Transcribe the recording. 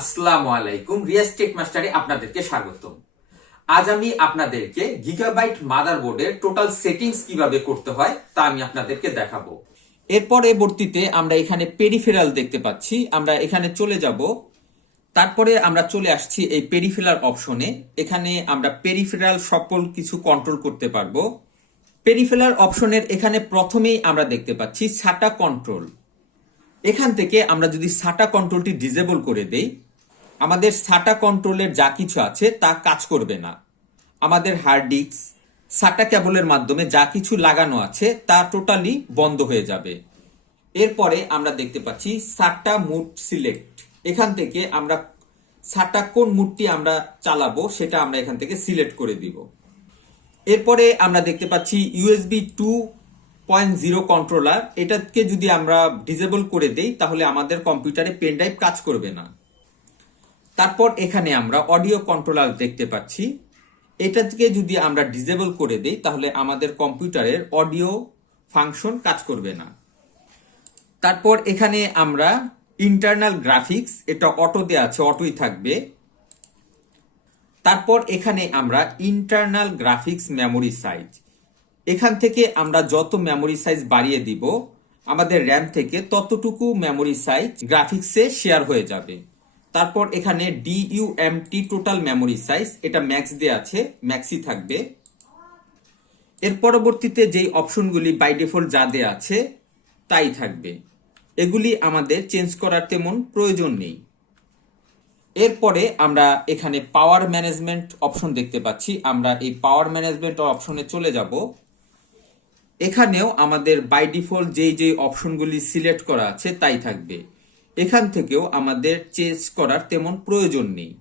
আসসালামু আলাইকুম, রিয়াজ টেক মাস্টারে আপনাদেরকে স্বাগতম। আজ আমি আপনাদেরকে গিগাবাইট মাদারবোর্ডের টোটাল সেটিংস কিভাবে করতে হয় তা আমি আপনাদেরকে দেখাবো। এর পরবর্তীতে আমরা এখানে পেরিফেরাল দেখতে পাচ্ছি, আমরা এখানে চলে যাব। তারপরে আমরা চলে আসছি এই পেরিফেরাল অপশনে। এখানে আমরা পেরিফেরাল সকল কিছু কন্ট্রোল করতে পারবো। পেরিফেরাল অপশনের এখানে প্রথমেই আমরা দেখতে পাচ্ছি সাটা কন্ট্রোল। এখান থেকে আমরা যদি সাটা কন্ট্রোলটি ডিসেবল করে দেই, আমাদের সাটা কন্ট্রোলের যা কিছু আছে তা কাজ করবে না। আমাদের হার্ড ডিস্ক সাটা কেবলের মাধ্যমে যা কিছু লাগানো আছে তা টোটালি বন্ধ হয়ে যাবে। এরপরে আমরা দেখতে পাচ্ছি সাটা মুড সিলেক্ট। এখান থেকে আমরা সাটা কোন মুডটি আমরা চালাবো সেটা আমরা এখান থেকে সিলেক্ট করে দিব। এরপরে আমরা দেখতে পাচ্ছি ইউএসবি 2.0 কন্ট্রোলার। এটাকে যদি আমরা ডিসেবল করে দেই তাহলে আমাদের কম্পিউটারে পেন ড্রাইভ কাজ করবে না। তারপর এখানে আমরা অডিও কন্ট্রোলার দেখতে পাচ্ছি। এটাকে যদি আমরা ডিসেবল করে দেই তাহলে আমাদের কম্পিউটারের অডিও ফাংশন কাজ করবে না। তারপর এখানে আমরা ইন্টারনাল গ্রাফিক্স, এটা অটোতে আছে, অটোই থাকবে। তারপর এখানে আমরা ইন্টারনাল গ্রাফিক্স মেমোরি সাইজ, এখান থেকে আমরা যত মেমোরি সাইজ বাড়িয়ে দিব আমাদের র্যাম থেকে ততটুকু মেমোরি সাইজ গ্রাফিক্সে শেয়ার হয়ে যাবে। তারপর এখানে ডিইউএমটি টোটাল মেমোরি সাইজ, এটা ম্যাক্স দিয়ে আছে, ম্যাক্সই থাকবে। এর পরবর্তীতে যেই অপশনগুলি বাই ডিফল্ট যা দেয়া আছে তাই থাকবে, এগুলি আমাদের চেঞ্জ করার তেমন প্রয়োজন নেই। এরপরে আমরা এখানে পাওয়ার ম্যানেজমেন্ট অপশন দেখতে পাচ্ছি, আমরা এই পাওয়ার ম্যানেজমেন্ট অপশনে চলে যাব। এখানেও আমাদের বাই ডিফল্ট যেই অপশনগুলি সিলেক্ট করা আছে তাই থাকবে, এখান থেকেও আমাদের চেঞ্জ করার তেমন প্রয়োজন নেই।